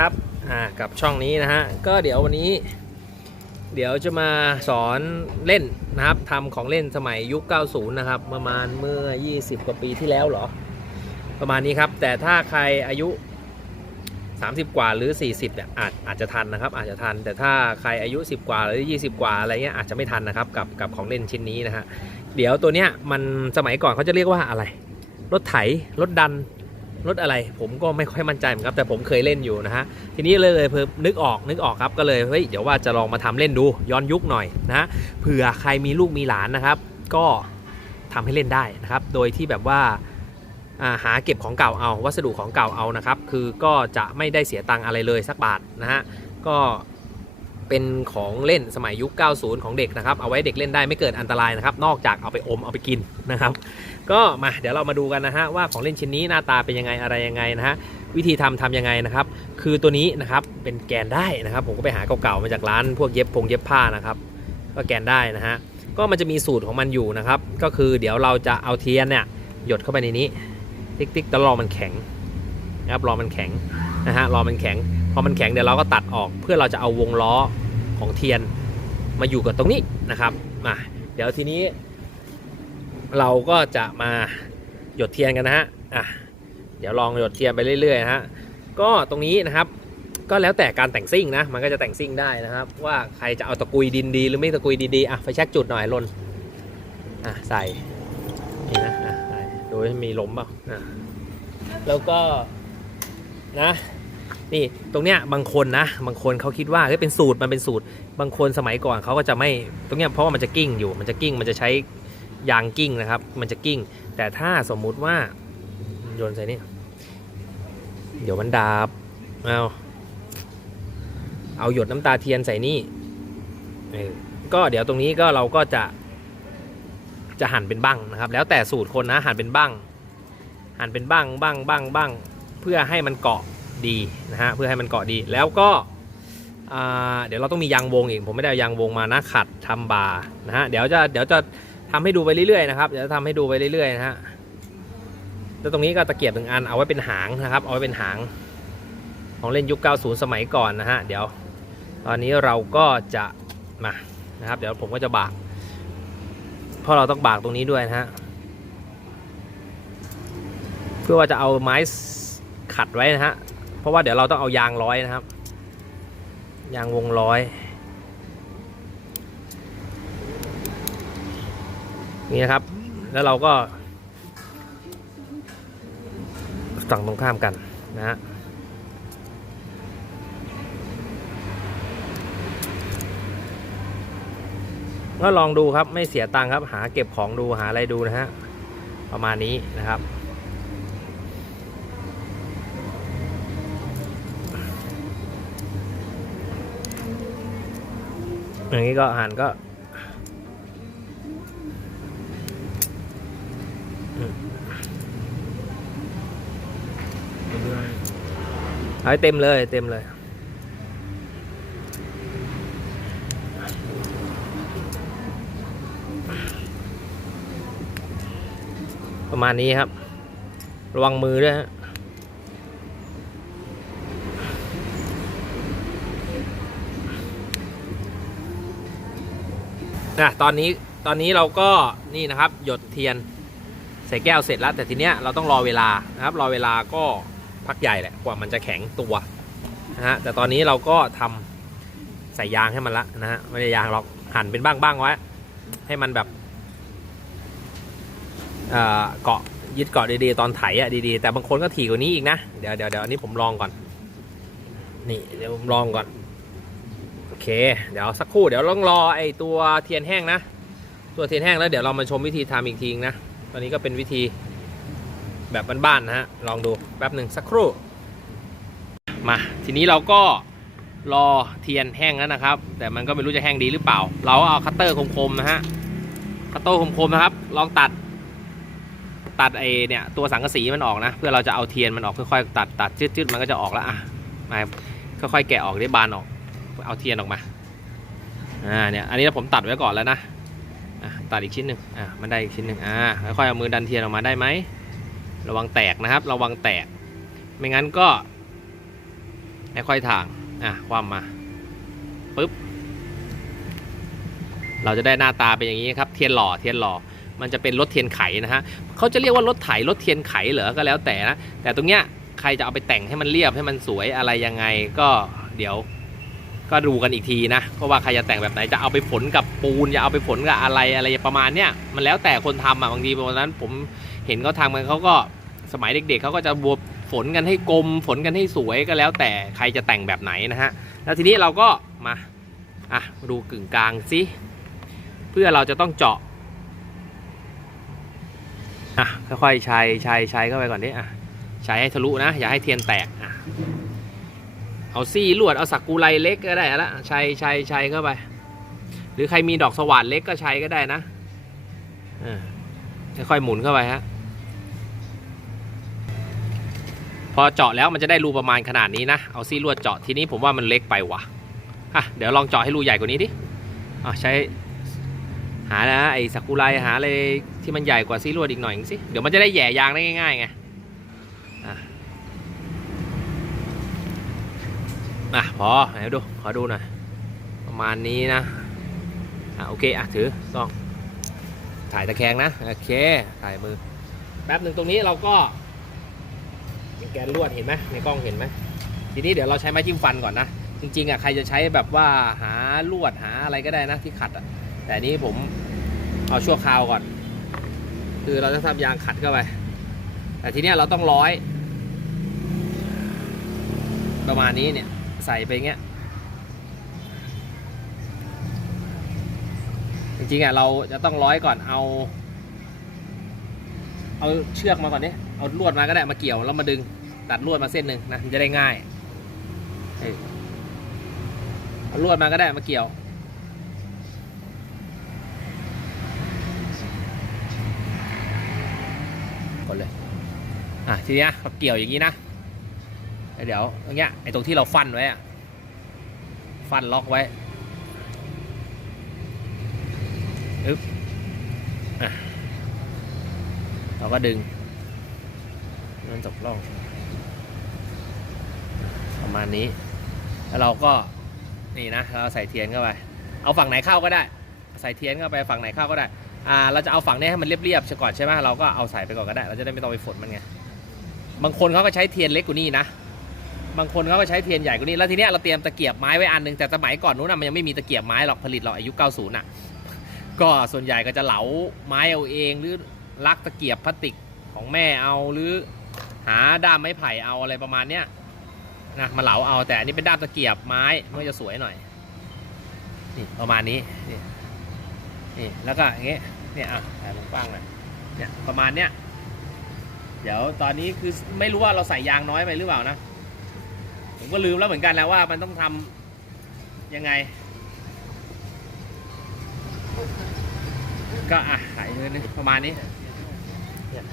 ครับอ่ากับช่องนี้นะฮะก็เดี๋ยววันนี้ เดี๋ยวจะมาสอนเล่นนะครับทำของเล่นสมัยยุค 90 นะครับประมาณเมื่อ 20 กว่าปีที่แล้วเหรอ ประมาณนี้ครับ แต่ถ้าใครอายุ 30 กว่าหรือ 40เนี่ยอาจอาจจะทันนะครับ อาจจะทัน แต่ถ้าใครอายุ 10 กว่าหรือ 20 กว่าอะไรเงี้ยอาจจะไม่ทันนะครับกับกับของเล่นชิ้นนี้นะฮะเดี๋ยวตัวเนี้ยมันสมัยก่อนเขาจะเรียกว่าอะไรรถไถรถดัน รถอะไรผมก็ไม่ค่อยมั่นใจเหมือนกันครับแต่ผมเคยเล่นอยู่นะฮะทีนี้เลยเลยเพิ่มนึกออกนึกออกครับก็เลยเฮ้ยเดี๋ยวว่าจะลองมาทำเล่นดูย้อนยุคหน่อยนะฮะเผื่อใครมีลูกมีหลานนะครับ ก็ทำให้เล่นได้นะครับ โดยที่แบบว่าาหาเก็บของเก่าเอาวัสดุของเก่าเอานะครับ คือก็จะไม่ได้เสียตังค์อะไรเลยสักบาทนะฮะก็เป็นของเล่นสมัยยุค 90 ของเด็กนะครับ เอาไว้เด็กเล่นได้ไม่เกิดอันตรายนะครับ นอกจากเอาไปอมเอาไปกินนะครับ ก็มาเดี๋ยวเรามาดูกันนะฮะว่าของเล่นชิ้นนี้หน้าตาเป็นยังไงอะไรยังไงนะฮะวิธีทำทำยังไงนะครับ คือตัวนี้นะครับเป็นแกนได้นะครับ ผมก็ไปหาเก่าๆมาจากร้านพวกเย็บพงเย็บผ้านะครับ ก็แกนได้นะฮะก็มันจะมีสูตรของมันอยู่นะครับ ก็คือเดี๋ยวเราจะเอาเทียนเนี่ยหยดเข้าไปในนี้ ติ๊กติ๊กแล้วรอมันแข็งนะครับรอมันแข็งนะฮะรอมันแข็ง พอมันแข็งเดี๋ยวเราก็ตัดออกเพื่อเราจะเอาวงล้อของเทียนมาอยู่กับตรงนี้นะครับมาเดี๋ยวทีนี้ เราก็จะมาหยดเทียนกันนะฮะอะเดี๋ยวลองหยดเทียนไปเรื่อยๆนะฮะก็ตรงนี้นะครับก็แล้วแต่การแต่งซิ่งนะมันก็จะแต่งซิ่งได้นะครับ ว่าใครจะเอาตะกุยดินดี หรือไม่ตะกุยดีๆอะไฟแช็กจุดหน่อยลนอะใส่นี่นะอะใส่ดูให้มีลมเปล่าอะแล้วก็นะนี่ตรงเนี้ยบางคนนะบางคนเขาคิดว่าเฮ้ยเป็นสูตรมันเป็นสูตร บางคนสมัยก่อนเขาก็จะไม่ตรงเนี้ยเพราะว่ามันจะกิ้งอยู่มันจะกิ้งมันจะใช้ ยางกิ้งนะครับ มันจะกิ้ง แต่ถ้าสมมุติว่าโยนใส่นี่เดี๋ยวมันดาบเอาเอาหยดน้ำตาเทียนใส่นี่ก็เดี๋ยวตรงนี้ก็เราก็จะ จะหั่นเป็นบ้างนะครับ แล้วแต่สูตรคนนะหั่นเป็นบ้างหั่นเป็นบ้างบ้างบ้างบ้างเพื่อให้มันเกาะดีนะฮะเพื่อให้มันเกาะดีแล้วก็เดี๋ยวเราต้องมียางวงอีกผมไม่ได้ยางวงมานะขัดทำบาร์นะฮะเดี๋ยวจะเดี๋ยวจะ ทำให้ดูไปเรื่อยๆนะครับเดี๋ยวจะทำให้ดูไปเรื่อยๆนะฮะแล้วตรงนี้ก็ตะเกียบหนึ่งอันเอาไว้เป็นหางนะครับ เอาไว้เป็นหาง ของเล่นยุค 90 สมัยก่อนนะฮะเดี๋ยว ตอนนี้เราก็จะมานะครับ เดี๋ยวผมก็จะบากเพราะเราต้องบากตรงนี้ด้วยนะฮะเพื่อว่าจะเอาไม้ขัดไว้นะฮะเพราะว่าเดี๋ยวเราต้องเอายางร้อยนะครับ ยางวงร้อย นี่นะครับ แล้วเราก็ฝั่งตรงข้ามกันนะฮะก็ลองดูครับไม่เสียตังค์ครับ หาเก็บของดูหาอะไรดูนะฮะประมาณนี้นะครับอย่างนี้ก็อาหารก็ เอาให้เต็มเลยเต็มเลยประมาณนี้ครับ ระวังมือด้วยฮะอะตอนนี้ตอนนี้เราก็นี่นะครับ หยดเทียน ใส่แก้วเสร็จแล้ว แต่ทีเนี้ยเราต้องรอเวลานะครับ รอเวลาก็ พักใหญ่แหละกว่ามันจะแข็งตัวนะฮะแต่ตอนนี้เราก็ทำใส่ยางให้มันละนะฮะไม่ได้ยางหรอกหั่นเป็นบ้างๆไว้ให้มันแบบเเกาะยึดเกาะดีๆตอนไถอะดีๆแต่บางคนก็ถี่กว่านี้อีกนะเดี๋ยวเดี๋ยวเดี๋ยวอันนี้ผมลองก่อนนี่เดี๋ยวผมลองก่อนโอเค เดี๋ยวสักครู่เดี๋ยวต้องรอไอตัวเทียนแห้งนะ ตัวเทียนแห้งแล้วเดี๋ยวเรามาชมวิธีทำอีกทีนะตอนนี้ก็เป็นวิธี แบบบ้านๆนะฮะ ลองดูแป๊บหนึ่งสักครู่ มา ทีนี้เราก็รอเทียนแห้งแล้วนะครับ แต่มันก็ไม่รู้จะแห้งดีหรือเปล่า เราเอาคัตเตอร์คมๆนะฮะ คัตเตอร์คมๆนะครับ ลองตัด ตัดไอเนี่ยตัวสังกะสีมันออกนะ เพื่อเราจะเอาเทียนมันออกค่อยๆตัดตัดจืดๆมันก็จะออกแล้วอะมาค่อยๆแกะออกได้บานออก เอาเทียนออกมา อ่าเนี่ย อันนี้ผมตัดไว้ก่อนแล้วนะอะตัดอีกชิ้นหนึ่งอะมันได้อีกชิ้นหนึ่งอ่าค่อยๆเอามือดันเทียนออกมาได้ไหม ระวังแตกนะครับ ระวังแตก ไม่งั้นก็ให้ค่อยถ่าง อะความมาปึ๊บ เราจะได้หน้าตาเป็นอย่างนี้ครับ เทียนหล่อ เทียนหล่อ มันจะเป็นรถเทียนไขนะฮะเขาจะเรียกว่ารถไถรถเทียนไขเหรอ ก็แล้วแต่นะ แต่ตรงเนี้ยใครจะเอาไปแต่งให้มันเรียบให้มันสวยอะไรยังไงก็เดี๋ยวก็ดูกันอีกทีนะเพราะว่าใครจะแต่งแบบไหนจะเอาไปฝนกับปูนจะเอาไปฝนกับอะไรอะไรประมาณเนี้ยมันแล้วแต่คนทำอะบางทีวันนั้นผม เห็นเขาทำกันเขาก็สมัยเด็กๆเขาก็จะบวบฝนกันให้กลมฝนกันให้สวยก็แล้วแต่ใครจะแต่งแบบไหนนะฮะแล้วทีนี้เราก็มาอะดูกึ่งกลางสิเพื่อเราจะต้องเจาะอะค่อยๆใช้ใช้ใช้เข้าไปก่อนดิอะใช้ให้ทะลุนะ อย่าให้เทียนแตกอะเอาซี่ลวดเอาสักกูไรเล็กก็ได้ละใช้ใช้ใช้เข้าไป หรือใครมีดอกสว่านเล็กก็ใช้ก็ได้นะอ่าค่อยๆหมุนเข้าไปฮะ อเจาะแล้วมันจะได้รูประมาณขนาดนี้นะ เอาซี่ลวดเจาะทีนี้ผมว่ามันเล็กไปว่ะอะเดี๋ยวลองเจาะให้รูใหญ่กว่านี้ดิอะใช้หานะไอ้สักุไรหาอะไรที่มันใหญ่กว่าซี่ลวดอีกหน่อยสิเดี๋ยวมันจะได้แย่ยางได้ง่ายๆไงอะอะพอไหนดูขอดูหน่อยประมาณนี้นะอะโอเคอะถือกล้องถ่ายตะแคงนะโอเคถ่ายมือแป๊บหนึ่งตรงนี้เราก็ แกนลวดเห็นไหมในกล้องเห็นไหมทีนี้เดี๋ยวเราใช้ไม้จิ้มฟันก่อนนะ จริง ๆอะใครจะใช้แบบว่าหาลวดหาอะไรก็ได้นะที่ขัดอะ แต่อันนี้ผมเอาชั่วคราวก่อน คือเราจะทำยางขัดเข้าไป แต่ทีเนี้ยเราต้องร้อย ประมาณนี้เนี่ยใส่ไปเงี้ย จริงๆอะเราจะต้องร้อยก่อนเอา เอาเชือกมาก่อนเนี่ย เอาลวดมาก็ได้มาเกี่ยวแล้วมาดึงตัดลวดมาเส้นหนึ่งนะมันจะได้ง่ายเอาลวดมาก็ได้มาเกี่ยว กดเลย อะทีนี้เราเกี่ยวอย่างนี้นะ เดี๋ยวอย่างเงี้ยไอ้ตรงที่เราฟันไว้อะฟันล็อกไว้อึ๊บอะเราก็ดึง มันจบร่อง ประมาณนี้ แล้วเราก็นี่นะเราใส่เทียนเข้าไป เอาฝั่งไหนเข้าก็ได้ ใส่เทียนเข้าไปฝั่งไหนเข้าก็ได้อ่าเราจะเอาฝั่งนี้ให้มันเรียบๆใช่ก่อนใช่ไหมเราก็เอาใส่ไปก่อนก็ได้ เราจะได้ไม่ต้องไปฝนมันไงบางคนเขาก็ใช้เทียนเล็กกว่านี้นะบางคนเขาก็ใช้เทียนใหญ่กว่านี้แล้วทีเนี้ยเราเตรียมตะเกียบไม้ไว้อันหนึงแต่สมัยก่อนนู้นนะมันยังไม่มีตะเกียบไม้หรอกผลิตหรออายุ 90น่ะก็ส่วนใหญ่ก็จะเหลาไม้เอาเองหรือลักตะเกียบพลาสติกของแม่เอาหรือ หาด้ามไม้ไผ่เอาอะไรประมาณเนี้ยนะมาเหลาเอาแต่อันนี้เป็นด้ามตะเกียบไม้มันก็จะสวยหน่อยนี่ประมาณนี้นี่นี่แล้วก็อย่างเงี้ยเนี่ยอะถ่ลงกว้างหน่อยเนี่ยประมาณเนี้ยเดี๋ยวตอนนี้คือไม่รู้ว่าเราใส่ยางน้อยไปหรือเปล่านะผมก็ลืมแล้วเหมือนกันแล้วว่ามันต้องทำยังไง ก็อะใส่เลยนี่ประมาณนี้เนี่ย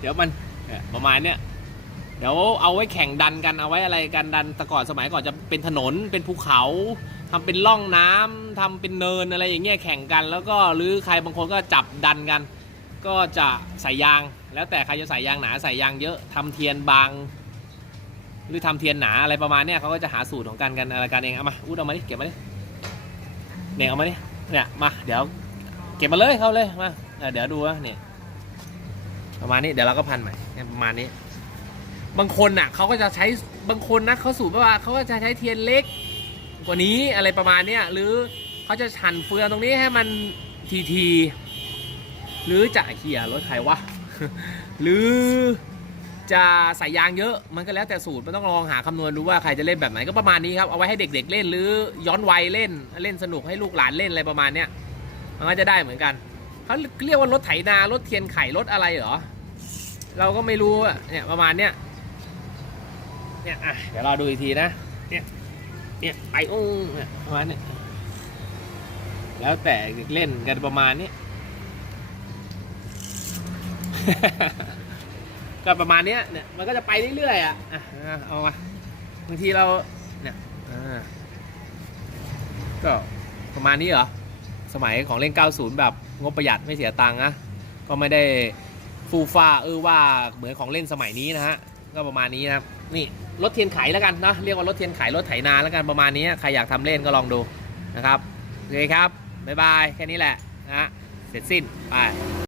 เดี๋ยวมันประมาณเนี้ยเดี๋ยวเอาไว้แข่งดันกันเอาไว้อะไรกันดันแต่ก่อนสมัยก่อนจะเป็นถนนเป็นภูเขาทำเป็นร่องน้ำทำเป็นเนินอะไรอย่างเงี้ยแข่งกัน แล้วก็หรือใครบางคนก็จับดันกัน ก็จะใส่ยาง แล้วแต่ใครจะใส่ยางหนาใส่ยางเยอะทำเทียนบาง หรือทำเทียนหนาอะไรประมาณเนี้ยเขาก็จะหาสูตรของกันกันอะไรกันเองเอามาอุ้ดเอามาดิเก็บมาดิเนี่ยเอามาดิเนี่ยมาเดี๋ยวเก็บมาเลยเข้าเลยมา ออเดี๋ยวดูว่าเนี่ยประมาณนี้เดี๋ยวเราก็พันใหม่เนี่ยประมาณนี้ บางคนน่ะเขาก็จะใช้บางคนนะเขาสูตรว่าเขาก็จะใช้เทียนเล็ก กว่านี้อะไรประมาณเนี้ยหรือเขาจะหั่นเฟืองตรงนี้ให้มันทีทีหรือจะเขี่ยรถใครวะหรือจะใส่ยางเยอะมันก็แล้วแต่สูตรมันต้องลองหาคำนวณดูว่าใครจะเล่นแบบไหนก็ประมาณนี้ครับเอาไว้ให้เด็กๆเล่นหรือย้อนวัยเล่นเล่นสนุกให้ลูกหลานเล่นอะไรประมาณเนี้ยมันก็จะได้เหมือนกัน เขาเรียกว่ารถไถนารถเทียนไข่รถอะไรเหรอ เราก็ไม่รู้อะเนี่ยประมาณเนี้ยเนี่ยอะเดี๋ยวเราดูอีกทีนะเนี่ยเนี่ยไปอุ้งเนี่ยประมาณเนี้ยแล้วแต่เล่นกันประมาณนี้ก็ประมาณเนี้ยเนี่ยมันก็จะไปเรื่อยๆอะอะเอามาบางทีเราเนี่ยอ่าก็ประมาณนี้เหรอ สมัยของเล่น 90 แบบงบประหยัดไม่เสียตังค์นะก็ไม่ได้ฟูฟ้าเออว่าเหมือนของเล่นสมัยนี้นะฮะก็ประมาณนี้นะครับนี่รถเทียนไขแล้วกันนะเรียกว่ารถเทียนไขรถไถนาแล้วกันประมาณนี้ใครอยากทำเล่นก็ลองดูนะครับโอเคครับบ๊ายบายแค่นี้แหละนะเสร็จสิ้นไป